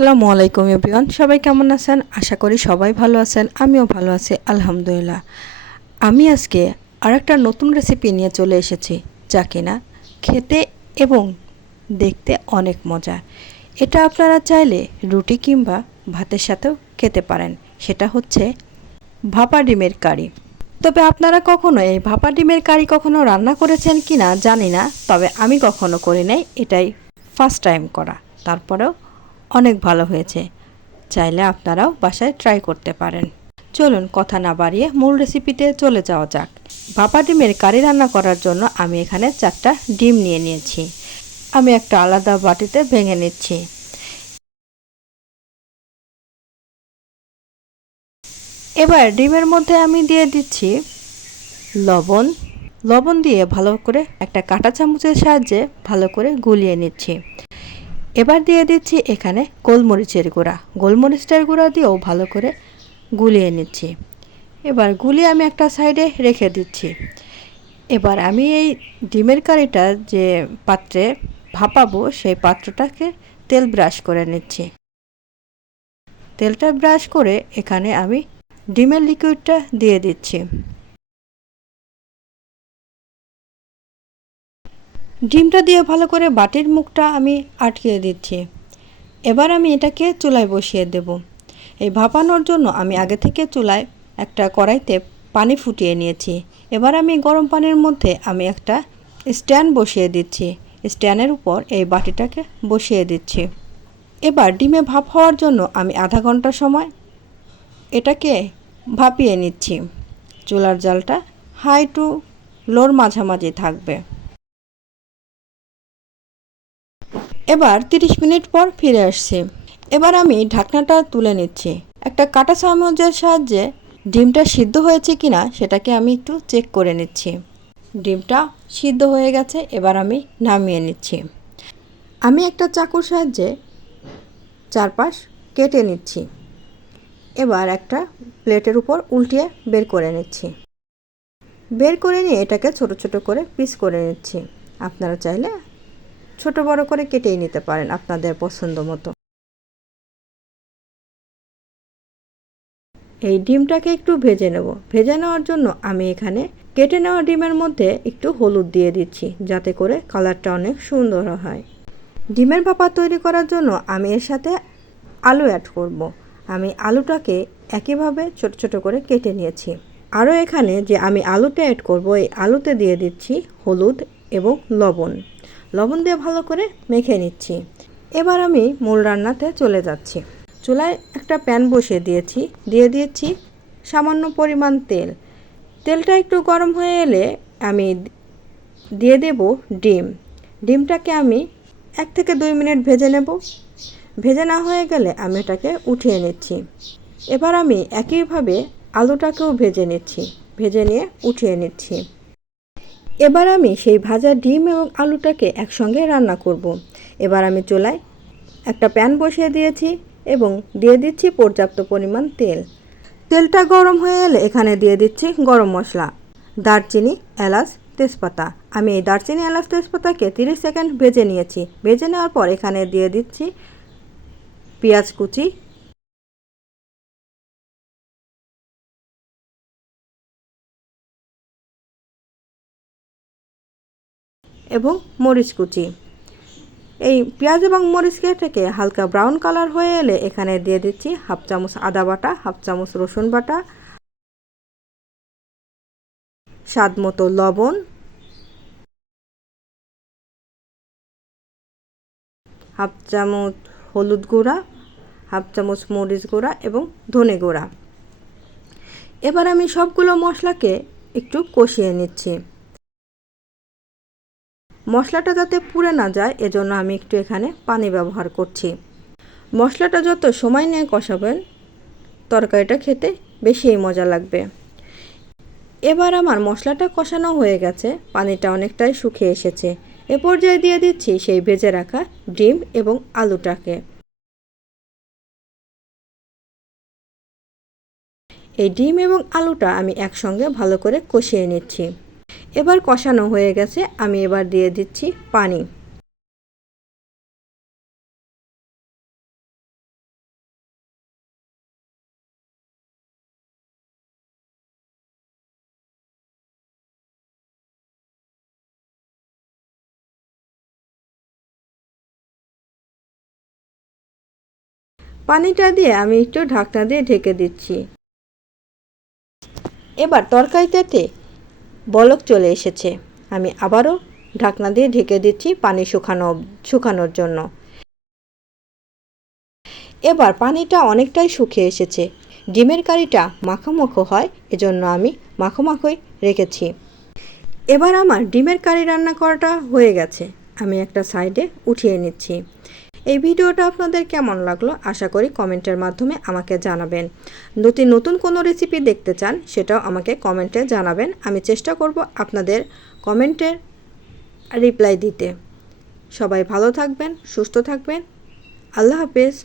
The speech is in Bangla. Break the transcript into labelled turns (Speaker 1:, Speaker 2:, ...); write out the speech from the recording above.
Speaker 1: আসসালামু আলাইকুম এভরিওয়ান, সবাই কেমন আছেন? আশা করি সবাই ভালো আছেন, আমিও ভালো আছি, আলহামদুলিল্লাহ। আমি আজকে আর একটা নতুন রেসিপি নিয়ে চলে এসেছি, যা কিনা খেতে এবং দেখতে অনেক মজা এটা আপনারা চাইলে রুটি কিংবা ভাতের সাথেও খেতে পারেন, সেটা হচ্ছে ভাপা ডিমের কারি। তবে আপনারা কখনো এই ভাপা ডিমের কারি কখনো রান্না করেছেন কি না জানি না, তবে আমি কখনো করি নাই, এটাই ফার্স্ট টাইম করা। তারপরেও অনেক ভালো হয়েছে। চাইলে আপনারাও বাসায় ট্রাই করতে পারেন। চলুন কথা না বাড়িয়ে মূল রেসিপিতে চলে যাওয়া যাক। ভাপা ডিমের কারি রান্না করার জন্য আমি এখানে চারটা ডিম নিয়ে নিয়েছি। আমি একটা আলাদা বাটিতে ভেঙে নিচ্ছি। এবার ডিমের মধ্যে আমি দিয়ে দিচ্ছি লবণ। লবণ দিয়ে ভালো করে একটা কাঁটা চামচের সাহায্যে ভালো করে গুলিয়ে নিচ্ছি। এবার দিয়ে দিচ্ছি এখানে গোলমরিচের গুঁড়া। গোলমরিচের গুঁড়া দিয়েও ভালো করে গুলিয়ে নিচ্ছি। এবার গুলিয়ে আমি একটা সাইডে রেখে দিচ্ছি। এবার আমি এই ডিমের কারিটা যে পাত্রে ভাপাবো, সেই পাত্রটাকে তেল ব্রাশ করে নিচ্ছি। তেলটা ব্রাশ করে এখানে আমি ডিমের লিকুইডটা দিয়ে দিচ্ছি। ডিমটা দিয়ে ভালো করে বাটির মুখটা আমি আটকে দিচ্ছি। এবার আমি এটাকে চুলায় বসিয়ে দেব। এই ভাপানোর জন্য আমি আগে থেকে চুলায় একটা কড়াইতে পানি ফুটিয়ে নিয়েছি। এবার আমি গরম পানির মধ্যে আমি একটা স্ট্যান্ড বসিয়ে দিচ্ছি। স্ট্যান্ডের উপর এই বাটিটাকে বসিয়ে দিচ্ছি। এবার ডিমে ভাপ হওয়ার জন্য আমি আধা ঘণ্টা সময় এটাকে ভাপিয়ে নিচ্ছি। চুলার জালটা হাই টু লোর মাঝামাঝি থাকবে। এবার 30 মিনিট পর ফিরে আসছি। এবার আমি ঢাকনাটা তুলে নিচ্ছি। একটা কাটা চামচের সাহায্যে ডিমটা সিদ্ধ হয়েছে কিনা সেটাকে আমি একটু চেক করে নিচ্ছি। ডিমটা সিদ্ধ হয়ে গেছে, এবার আমি নামিয়ে নিচ্ছি। আমি একটা চাকুর সাহায্যে চারপাশ কেটে নিচ্ছি। এবার একটা প্লেটের উপর উল্টিয়ে বের করে নিচ্ছি। বের করে নিয়ে এটাকে ছোট ছোট করে পিস করে নিচ্ছি। আপনারা চাইলে ছোট বড় করে কেটেই নিতে পারেন আপনাদের পছন্দ মতো। এই ডিমটাকে একটু ভেজে নেব। ভেজে নেওয়ার জন্য আমি এখানে কেটে নেওয়া ডিমের মধ্যে একটু হলুদ দিয়ে দিচ্ছি, যাতে করে কালারটা অনেক সুন্দর হয়। ডিমের ভাপা তৈরি করার জন্য আমি এর সাথে আলু অ্যাড করব। আমি আলুটাকে একইভাবে ছোট ছোট করে কেটে নিয়েছি। আরও এখানে যে আমি আলুটা অ্যাড করব, এই আলুতে দিয়ে দিচ্ছি হলুদ এবং লবণ। লবণ দিয়ে ভালো করে মেখে নিচ্ছি। এবার আমি মূল রান্নাতে চলে যাচ্ছি। চুলায় একটা প্যান বসিয়ে দিয়েছি। দিয়ে দিয়েছি সামান্য পরিমাণ তেল। তেলটা একটু গরম হয়ে এলে আমি দিয়ে দেব ডিম। ডিমটাকে আমি এক থেকে দুই মিনিট ভেজে নেব। ভেজে না হয়ে গেলে আমি এটাকে উঠিয়ে নিচ্ছি। এবার আমি একইভাবে আলুটাকেও ভেজে নিচ্ছি। ভেজে নিয়ে উঠিয়ে নিচ্ছি। এবার আমি সেই ভাজা ডিম এবং আলুটাকে একসঙ্গে রান্না করব। এবার আমি চুলায় একটা প্যান বসিয়ে দিয়েছি এবং দিয়ে দিচ্ছি পর্যাপ্ত পরিমাণ তেল। তেলটা গরম হয়ে এলে এখানে দিয়ে দিচ্ছি গরম মশলা, দারচিনি, এলাচ, তেজপাতা। আমি এই দারচিনি, এলাচ, তেজপাতাকে তিরিশ সেকেন্ড ভেজে নিয়েছি। ভেজে নেওয়ার পর এখানে দিয়ে দিচ্ছি পেঁয়াজ কুচি এবং মরিচ কুচি। এই পেঁয়াজ এবং মরিচকে থেকে হালকা ব্রাউন কালার হয়ে এলে এখানে দিয়ে দিচ্ছি হাফ চামচ আদা বাটা, হাফ চামচ রসুন বাটা, স্বাদ মতো লবণ, হাফ চামচ হলুদ গুঁড়া, হাফ চামচ মরিচ গুঁড়া এবং ধনে গুঁড়া। এবার আমি সবগুলো মশলাকে একটু কষিয়ে নিচ্ছি। মশলাটা যাতে পুড়ে না যায়, এজন্য আমি একটু এখানে পানি ব্যবহার করছি। মশলাটা যত সময় নিয়ে কষাবেন, তরকারিটা খেতে বেশিই মজা লাগবে। এবার আমার মশলাটা কষানো হয়ে গেছে, পানিটা অনেকটাই শুকিয়ে এসেছে। এ পর্যায়ে দিয়ে দিচ্ছি সেই ভেজে রাখা ডিম এবং আলুটাকে। এই ডিম এবং আলুটা আমি একসঙ্গে ভালো করে কষিয়ে নিচ্ছি। এবার কষানো হয়ে গেছে, আমি এবার দিয়ে দিচ্ছি পানি। পানিটা দিয়ে আমি একটু ঢাকনা দিয়ে ঢেকে দিচ্ছি। এবার তরকারিটাতে বলক চলে এসেছে। আমি আবারও ঢাকনা দিয়ে ঢেকে দিচ্ছি পানি শুকানো, শুকানোর জন্য। এবার পানিটা অনেকটাই শুকিয়ে এসেছে। ডিমের কারিটা মাখো হয়, এজন্য আমি মাখো মাখোই রেখেছি। এবার আমার ডিমের কারি রান্না করাটা হয়ে গেছে। আমি একটা সাইডে উঠিয়ে নিচ্ছি। এই ভিডিওটা আপনাদের কেমন লাগল আশা করি কমেন্টের মাধ্যমে আমাকে জানাবেন। যদি নতুন কোনো রেসিপি দেখতে চান সেটাও আমাকে কমেন্টে জানাবেন। আমি চেষ্টা করব আপনাদের কমেন্টের রিপ্লাই দিতে। সবাই ভালো থাকবেন, সুস্থ থাকবেন। আল্লাহ হাফেজ।